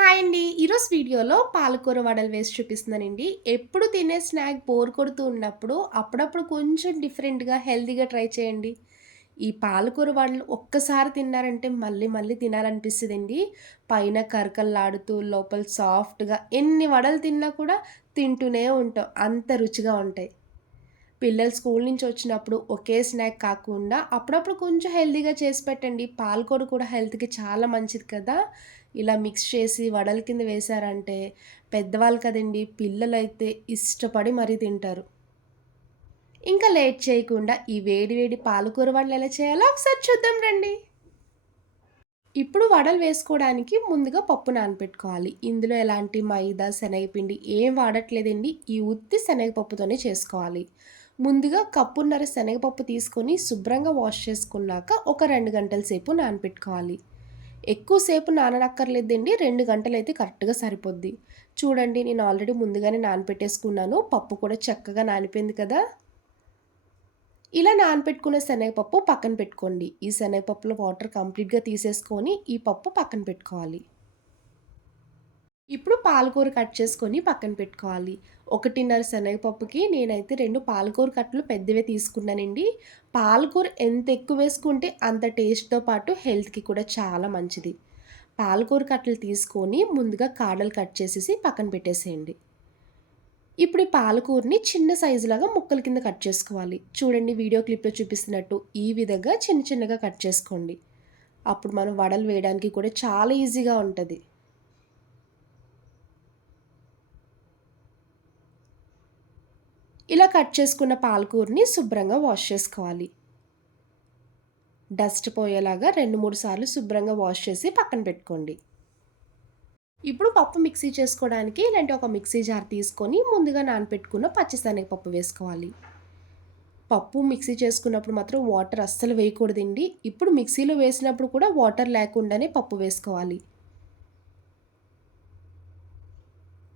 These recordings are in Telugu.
హాయ్ అండి. ఈరోజు వీడియోలో పాలకూర వడలు వేసి చూపిస్తున్నానండి. ఎప్పుడు తినే స్నాక్ బోర్ కొడుతూ ఉన్నప్పుడు అప్పుడప్పుడు కొంచెం డిఫరెంట్‌గా, హెల్తీగా ట్రై చేయండి. ఈ పాలకూర వడలు ఒక్కసారి తిన్నారంటే మళ్ళీ మళ్ళీ తినాలనిపిస్తుందండి పైన కరకల్లాడుతూ లోపల సాఫ్ట్‌గా ఎన్ని వడలు తిన్నా కూడా తింటూనే ఉంటాం. అంత రుచిగా ఉంటాయి. పిల్లలు స్కూల్ నుంచి వచ్చినప్పుడు ఒకే స్నాక్ కాకుండా అప్పుడప్పుడు కొంచెం హెల్తీగా చేసి పెట్టండి. పాలకూర కూడా హెల్త్‌కి చాలా మంచిది కదా! ఇలా మిక్స్ చేసి వడల కింద వేశారంటే పెద్దవాళ్ళు కదండీ! పిల్లలైతే ఇష్టపడి మరీ తింటారు. ఇంకా లేట్ చేయకుండా ఈ వేడి వేడి పాలకూర వడలు ఎలా చేయాలో ఒకసారి చూద్దాం రండి. ఇప్పుడు వడలు వేసుకోవడానికి ముందుగా పప్పు నానబెట్టుకోవాలి. ఇందులో ఎలాంటి మైదా, శనగపిండి ఏం వాడట్లేదండి. ఈ ఉత్తి శనగపప్పుతోనే చేసుకోవాలి. ముందుగా కప్పున్నర శనగపప్పు తీసుకొని శుభ్రంగా వాష్ చేసుకున్నాక ఒక రెండు గంటల సేపు నానబెట్టుకోవాలి. ఎక్కువసేపు నాననక్కర్లేదండి. 2 గంటలైతే కరెక్ట్‌గా సరిపోద్ది. చూడండి నేను ఆల్రెడీ ముందుగానే నానబెట్టేసుకున్నాను. పప్పు కూడా చక్కగా నానిపోయింది కదా! ఇలా నానపెట్టుకున్న శనగపప్పు పక్కన పెట్టుకోండి. ఈ శనగపప్పులో వాటర్ కంప్లీట్‌గా తీసేసుకొని ఈ పప్పు పక్కన పెట్టుకోవాలి. ఇప్పుడు పాలకూర కట్ చేసుకొని పక్కన పెట్టుకోవాలి. 1:30 శనగపప్పుకి నేనైతే రెండు పాలకూర కట్టలు పెద్దవే తీసుకున్నానండి. పాలకూర ఎంత ఎక్కువ వేసుకుంటే అంత టేస్ట్‌తో పాటు హెల్త్‌కి కూడా చాలా మంచిది. పాలకూర కట్టలు తీసుకొని ముందుగా కాడలు కట్ చేసేసి పక్కన పెట్టేసేయండి. ఇప్పుడు ఈ పాలకూరని చిన్న సైజులాగా ముక్కల కింద కట్ చేసుకోవాలి. చూడండి వీడియో క్లిప్‌లో చూపిస్తున్నట్టు ఈ విధంగా చిన్న చిన్నగా కట్ చేసుకోండి. అప్పుడు మనం వడలు వేయడానికి కూడా చాలా ఈజీగా ఉంటుంది ఇలా కట్ చేసుకున్న పాలకూరని శుభ్రంగా వాష్ చేసుకోవాలి. డస్ట్ పోయేలాగా 2, 3 సార్లు శుభ్రంగా వాష్ చేసి పక్కన పెట్టుకోండి. ఇప్పుడు పప్పు మిక్సీ చేసుకోవడానికి ఇలాంటి ఒక మిక్సీ జార్ తీసుకొని ముందుగా నానబెట్టుకున్న పచ్చిశనగపప్పు వేసుకోవాలి. పప్పు మిక్సీ చేసుకున్నప్పుడు మాత్రం వాటర్ అస్సలు వేయకూడదండి. ఇప్పుడు మిక్సీలో వేసినప్పుడు కూడా వాటర్ లేకుండానే పప్పు వేసుకోవాలి.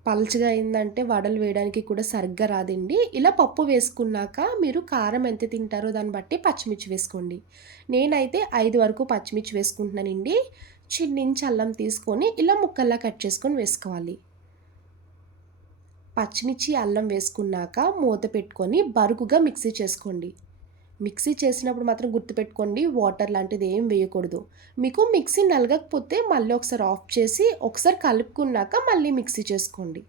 పల్చగా అయిందంటే వడలు వేయడానికి కూడా సరిగ్గా రాదండి. ఇలా పప్పు వేసుకున్నాక మీరు కారం ఎంత తింటారో దాన్ని బట్టి పచ్చిమిర్చి వేసుకోండి. నేనైతే ఐదు వరకు పచ్చిమిర్చి వేసుకుంటున్నానండి. చిన్నించి అల్లం తీసుకొని ఇలా ముక్కల్లా కట్ చేసుకొని వేసుకోవాలి. పచ్చిమిర్చి, అల్లం వేసుకున్నాక మూత పెట్టుకొని బరుకుగా మిక్సీ చేసుకోండి. మిక్సీ చేసినప్పుడు మాత్రం గుర్తుపెట్టుకోండి వాటర్ లాంటిది ఏం వేయకూడదు. మీకు మిక్సీ నలగకపోతే మళ్ళీ ఒకసారి ఆఫ్ చేసి ఒకసారి కలుపుకున్నాక మళ్ళీ మిక్సీ చేసుకోండి.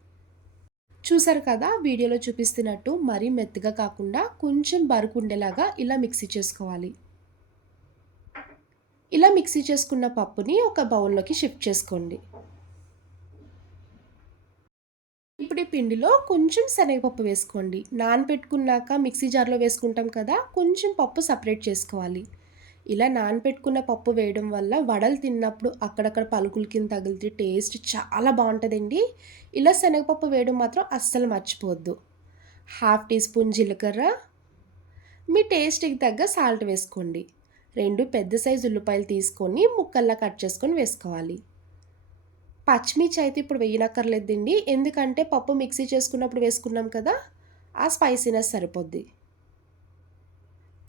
చూసారు కదా వీడియోలో చూపిస్తున్నట్టు మరీ మెత్తగా కాకుండా కొంచెం బరుకుండేలాగా ఇలా మిక్సీ చేసుకోవాలి. ఇలా మిక్సీ చేసుకున్న పప్పుని ఒక బౌల్‌లోకి షిఫ్ట్ చేసుకోండి. ఇప్పుడు ఈ పిండిలో కొంచెం శనగపప్పు వేసుకోండి. నానబెట్టుకున్నాక మిక్సీ జార్‌లో వేసుకుంటాం కదా! కొంచెం పప్పు సపరేట్ చేసుకోవాలి. ఇలా నానబెట్టుకున్న పప్పు వేయడం వల్ల వడలు తిన్నప్పుడు అక్కడక్కడ పలుకుల కింద తగిలితే టేస్ట్ చాలా బాగుంటుందండి ఇలా శనగపప్పు వేయడం మాత్రం అస్సలు మర్చిపోవద్దు. హాఫ్ టీ స్పూన్ జీలకర్ర, మీ టేస్ట్‌కి తగ్గ సాల్ట్ వేసుకోండి. రెండు పెద్ద సైజు ఉల్లిపాయలు తీసుకొని ముక్కల్లా కట్ చేసుకొని వేసుకోవాలి. పచ్చిమిర్చి అయితే ఇప్పుడు వేయనక్కర్లేదండి. ఎందుకంటే పప్పు మిక్సీ చేసుకున్నప్పుడు వేసుకున్నాం కదా! ఆ స్పైసీనెస్ సరిపోద్ది.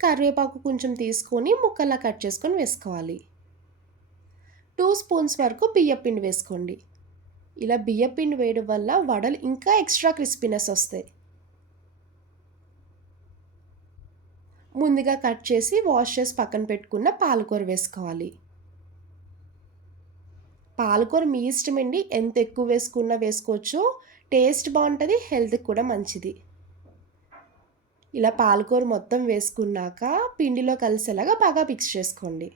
కరివేపాకు కొంచెం తీసుకొని ముక్కల్లా కట్ చేసుకొని వేసుకోవాలి. టూ స్పూన్స్ వరకు బియ్యపిండి వేసుకోండి. ఇలా బియ్యపిండి వేయడం వల్ల వడలు ఇంకా ఎక్స్ట్రా క్రిస్పీనెస్ వస్తాయి. ముందుగా కట్ చేసి వాష్ చేసి పక్కన పెట్టుకున్న పాలకూర వేసుకోవాలి. పాలకూర మీ ఇష్టమండి. ఎంత ఎక్కువ వేసుకున్నా వేసుకోవచ్చు. టేస్ట్ బాగుంటుంది హెల్త్‌కి కూడా మంచిది. ఇలా పాలకూర మొత్తం వేసుకున్నాక పిండిలో కలిసేలాగా బాగా మిక్స్ చేసుకోండి.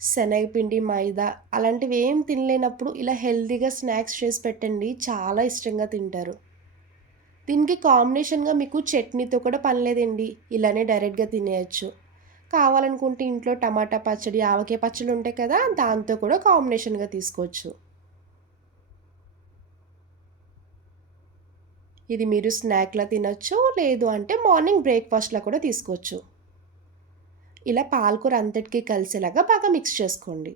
శనగపిండి, మైదా అలాంటివి ఏం తినలేనప్పుడు ఇలా హెల్తీగా స్నాక్స్ చేసి పెట్టండి. చాలా ఇష్టంగా తింటారు. దీనికి కాంబినేషన్‌గా మీకు చట్నీతో కూడా పని లేదండి. ఇలానే డైరెక్ట్‌గా తినేయచ్చు కావాలనుకుంటే ఇంట్లో టమాటా పచ్చడి, ఆవకాయ పచ్చడి ఉంటాయి కదా! దాంతో కూడా కాంబినేషన్‌గా తీసుకోవచ్చు. ఇది మీరు స్నాక్‌లా తినొచ్చు. లేదు అంటే మార్నింగ్ బ్రేక్‌ఫాస్ట్‌లా కూడా తీసుకోవచ్చు. ఇలా పాలకూర అంతటికి కలిసేలాగా బాగా మిక్స్ చేసుకోండి.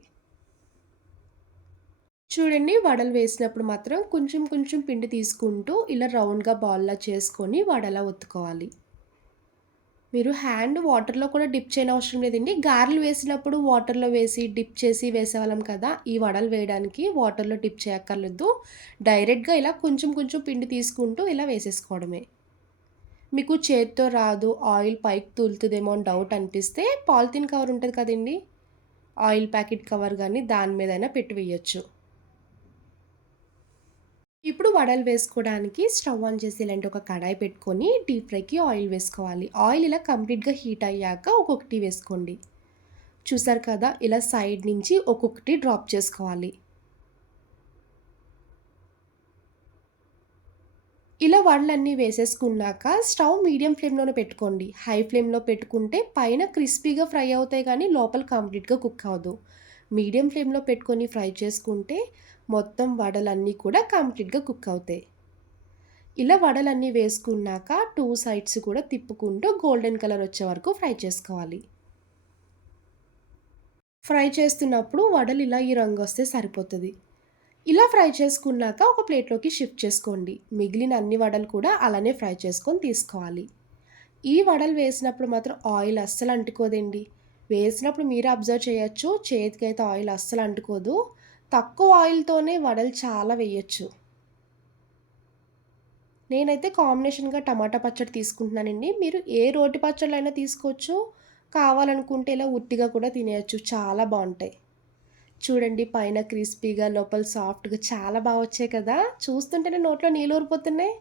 చూడండి వడలు వేసినప్పుడు మాత్రం కొంచెం కొంచెం పిండి తీసుకుంటూ ఇలా రౌండ్‌గా బాల్‌లా చేసుకొని వడలా ఒత్తుకోవాలి. మీరు హ్యాండ్ వాటర్‌లో కూడా డిప్ చేయనవసరం లేదండి. గారెలు వేసినప్పుడు వాటర్‌లో వేసి, డిప్ చేసి వేసేవాళ్ళం కదా! ఈ వడలు వేయడానికి వాటర్‌లో డిప్ చేయక్కర్లేదు. డైరెక్ట్‌గా ఇలా కొంచెం కొంచెం పిండి తీసుకుంటూ ఇలా వేసేసుకోవడమే. మీకు చేత్తో రాదు, ఆయిల్ పైకి తూలుతుందేమో అని డౌట్ అనిపిస్తే పాలిథిన్ కవర్ ఉంటుంది కదండీ! ఆయిల్ ప్యాకెట్ కవర్ కానీ దాని మీదైనా పెట్టి వేయచ్చు ఇప్పుడు వడలు వేసుకోవడానికి స్టవ్ ఆన్ చేసి ఇలాంటి ఒక కడాయి పెట్టుకొని డీప్ ఫ్రైకి ఆయిల్ వేసుకోవాలి. ఆయిల్ ఇలా కంప్లీట్‌గా హీట్ అయ్యాక ఒక్కొక్కటి వేసుకోండి. చూసారు కదా! ఇలా సైడ్ నుంచి ఒక్కొక్కటి డ్రాప్ చేసుకోవాలి. ఇలా వడలన్నీ వేసేసుకున్నాక స్టవ్ మీడియం ఫ్లేమ్‌లోనే పెట్టుకోండి. హై ఫ్లేమ్‌లో పెట్టుకుంటే పైన క్రిస్పీగా ఫ్రై అవుతాయి కానీ లోపల కంప్లీట్‌గా కుక్ అవ్వదు. మీడియం ఫ్లేమ్‌లో పెట్టుకొని ఫ్రై చేసుకుంటే మొత్తం వడలన్నీ కూడా కంప్లీట్‌గా కుక్ అవుతాయి. ఇలా వడలన్నీ వేసుకున్నాక టూ సైడ్స్ కూడా తిప్పుకుంటూ గోల్డెన్ కలర్ వచ్చే వరకు ఫ్రై చేసుకోవాలి. ఫ్రై చేస్తున్నప్పుడు వడలు ఇలా ఈ రంగు వస్తే సరిపోతుంది ఇలా ఫ్రై చేసుకున్నాక ఒక ప్లేట్‌లోకి షిఫ్ట్ చేసుకోండి. మిగిలిన అన్ని వడలు కూడా అలానే ఫ్రై చేసుకొని తీసుకోవాలి. ఈ వడలు వేసినప్పుడు మాత్రం ఆయిల్ అస్సలు అంటుకోదండి. వేసినప్పుడు మీరు అబ్జర్వ్ చేయొచ్చు. చేతికైతే ఆయిల్ అస్సలు అంటుకోదు. తక్కువ ఆయిల్‌తోనే వడలు చాలా వేయచ్చు నేనైతే కాంబినేషన్‌గా టమాటా పచ్చడి తీసుకుంటున్నానండి. మీరు ఏ రోటి పచ్చళ్ళైనా తీసుకోవచ్చు. కావాలనుకుంటే ఇలా ఉట్టిగా కూడా తినేయచ్చు చాలా బాగుంటాయి చూడండి పైన క్రిస్పీగా లోపల సాఫ్ట్‌గా చాలా బాగా వచ్చాయి కదా! చూస్తుంటేనే నోట్లో నీళ్ళూరిపోతున్నాయి.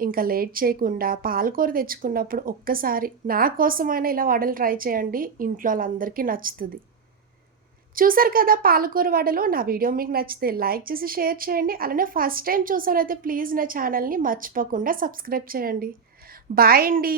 ఇంకా లేట్ చేయకుండా పాలకూర తెచ్చుకున్నప్పుడు ఒక్కసారి నా కోసమైనా ఇలా వడలు ట్రై చేయండి. ఇంట్లో వాళ్ళందరికీ నచ్చుతుంది చూసారు కదా పాలకూర వడలో నా వీడియో మీకు నచ్చితే లైక్ చేసి షేర్ చేయండి. అలానే ఫస్ట్ టైం చూసారైతే ప్లీజ్ నా ఛానల్‌ని మర్చిపోకుండా సబ్స్క్రైబ్ చేయండి. బాయ్ అండి.